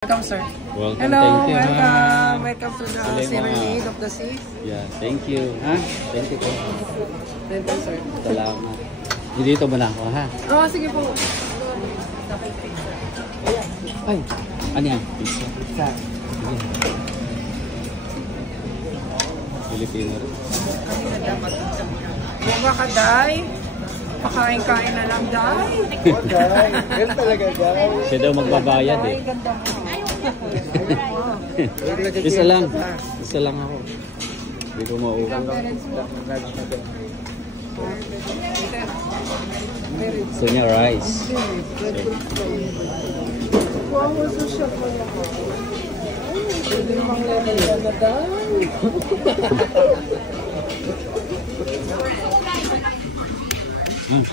Welcome, sir. Welcome, Hello, thank you. welcome. Welcome to the Suleiman. Serenade of the Sea. Yeah, thank you. Ha? Thank you. Welcome, sir. Salamat. Dito mo na ako, ha? Oh, sige po. Ay, ano yan? Pizza. Pizza. Filipino rin. Bunga ka, Day. Pakain-kain na lang, Day. Day, ganun talaga, Day. Siya daw magbabayad eh. Ay, ganda mo. Isa lang. Isa lang ako. Hindi ko mauwi. Senior rice. Wow, so siya po. Pwede namang lalagyan na, Day.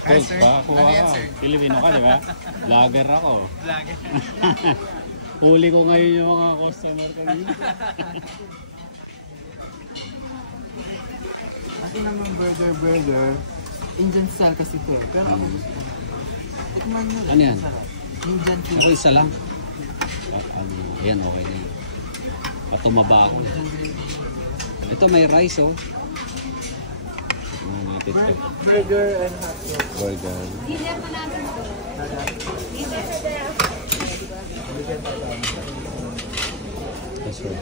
Hi, sir. Ano yan, sir? Filipino ka, di ba? Vlogger ako. Vlogger. Huli ko ngayon yung mga customer ko. Ako naman burger. Indian style kasi ito. Pero ako gusto ko. Tikman nyo. Ano yan? Indian food. Ako isa lang. Yan, okay na yan. Patumaba ako. Ito may rice, oh. Burger and hot dog. Burger. That's right.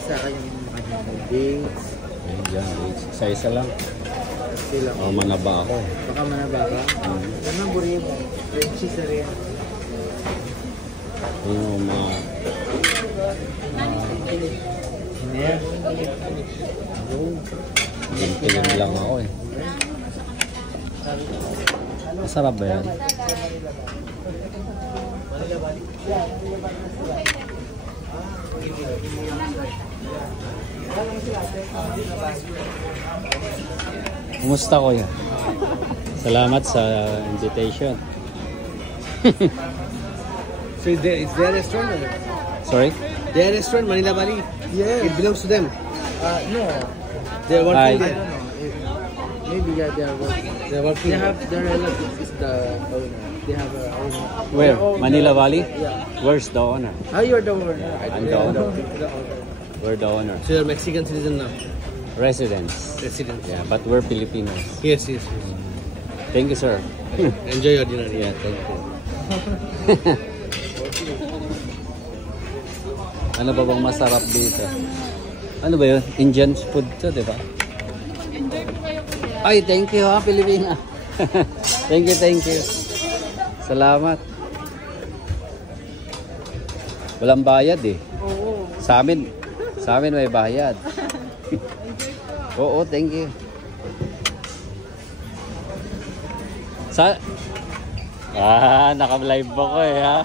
Isa kayong makanyang dates. Ayan dyan, dates. Isa-isa lang. Sila. Oh, manaba ako. Baka manaba ka. Ganun burrito. French cheese na rin. Yung mga... Ayan. Gintigan lang ako eh. Masarap ba yan? Kumusta ko yan? Salamat sa invitation. So it's their restaurant? Or? Sorry? Their restaurant, Manila Bali? Yes. It belongs to them? No. They're Hi. working there? Maybe yeah, they are working. They're working They there. have their relatives is the owner. They have their own. Where? their own- Manila Valley? Yeah. Where's the owner? You're the owner. I'm the owner. We're the owner. So you're Mexican citizen now? Residents. Resident? Yeah, but we're Filipinos. Yes. Thank you, sir. Enjoy your dinner. Yeah, thank you. Ano ba bang masarap dito? Ano ba yun? Indian food to, di ba? Ay, thank you ha, Pilipina. Thank you. Salamat. Walang bayad eh. Oo. Sa amin may bayad. Oo, thank you. Naka-live ako eh ha.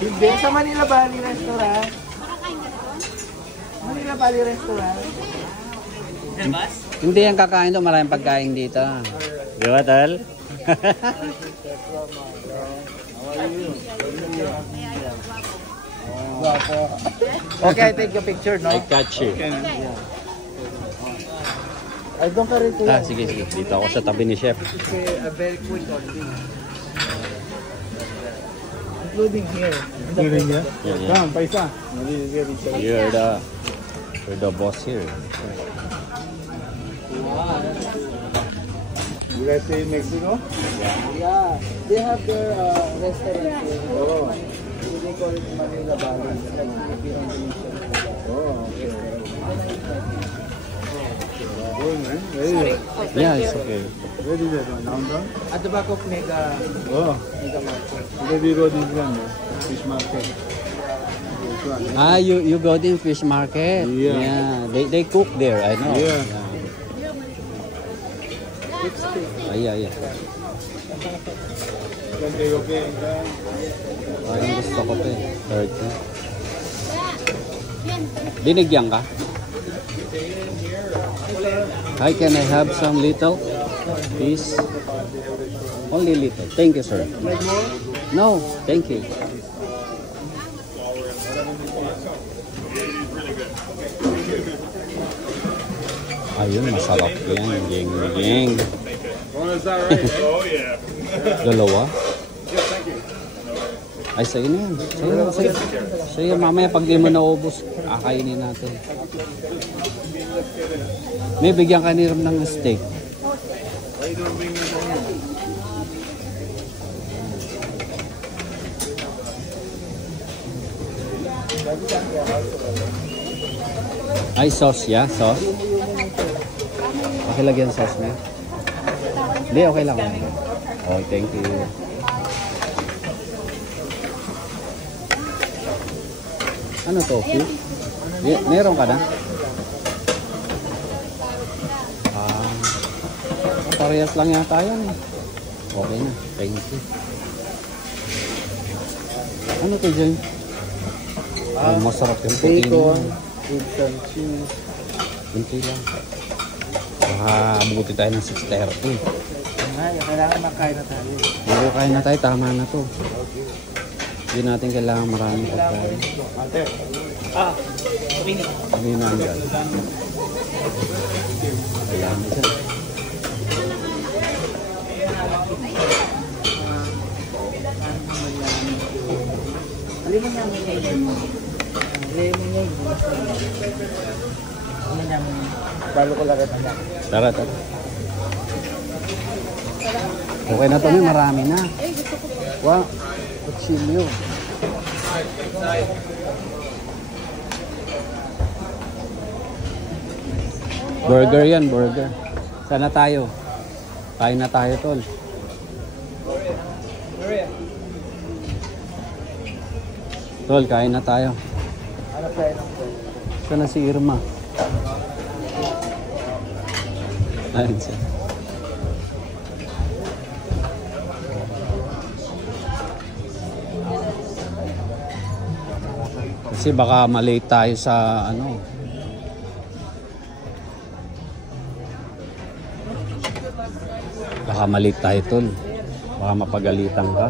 Hindi, sa Manila Valley Restaurant. Manila Valley Restaurant. Hindi yan kakain to, maraming pagkain dito. Di ba, Tal? Okay, I take a picture, no? I catch you. I don't carry to Sige. Dito ako sa tabi ni Chef. a very quick order. Including here. Including here? Yeah. Come, paisa. You're the boss here. You guys stay in Mexico? Yeah, they have their restaurant here. Oh. They call it Manila Valley. Oh, okay. Going, man. Very good. Yeah, it's okay. Where is that one? Downtown? At the back of Mega Oh, Market. we go this one, fish market. This one. You go to fish market. Yeah. They cook there, I know. Yeah. Yeah. Okay. Ang gusto ko to eh. 30. Binigyan ka? Hi, can I have some little? Please. Only little. Thank you, sir. No, thank you. Ayun, masarap yan. Jeng. Dalawa? Ay, sa'yo na yan. Sa'yo, mamaya pag di mo naubos, kakainin natin. May bigyan ka ni Ram ng steak. Ay, sauce, yeah? Sauce? Okay lagyan sauce mo? Hindi, okay lang. Oh, thank you. Ano to? Meron ka na? Parehas lang yata yan. Okay na. Thank you. Ano to, Jen? Masarap yung puti niya. Instant cheese. Kunti lang. Baka buti tayo ng 6:30. Kailangan makain na tayo. Hindi kain na tayo. Tama na to. Hindi natin kailangan maraming pagkain. Hindi na hanggang. Ayan na siya. Lemon niya. Balo ko lang na. Tara. Okay na to, may marami na. Wow, kutsilyo. Burger yan, burger. Sana tayo. Kain na tayo, tol. Tol, kain na tayo. Ano tayo ng Sana si Irma. Ayun siya. Kasi baka malate tayo sa ano. Baka malate tayo, tol. Baka mapagalitan ka.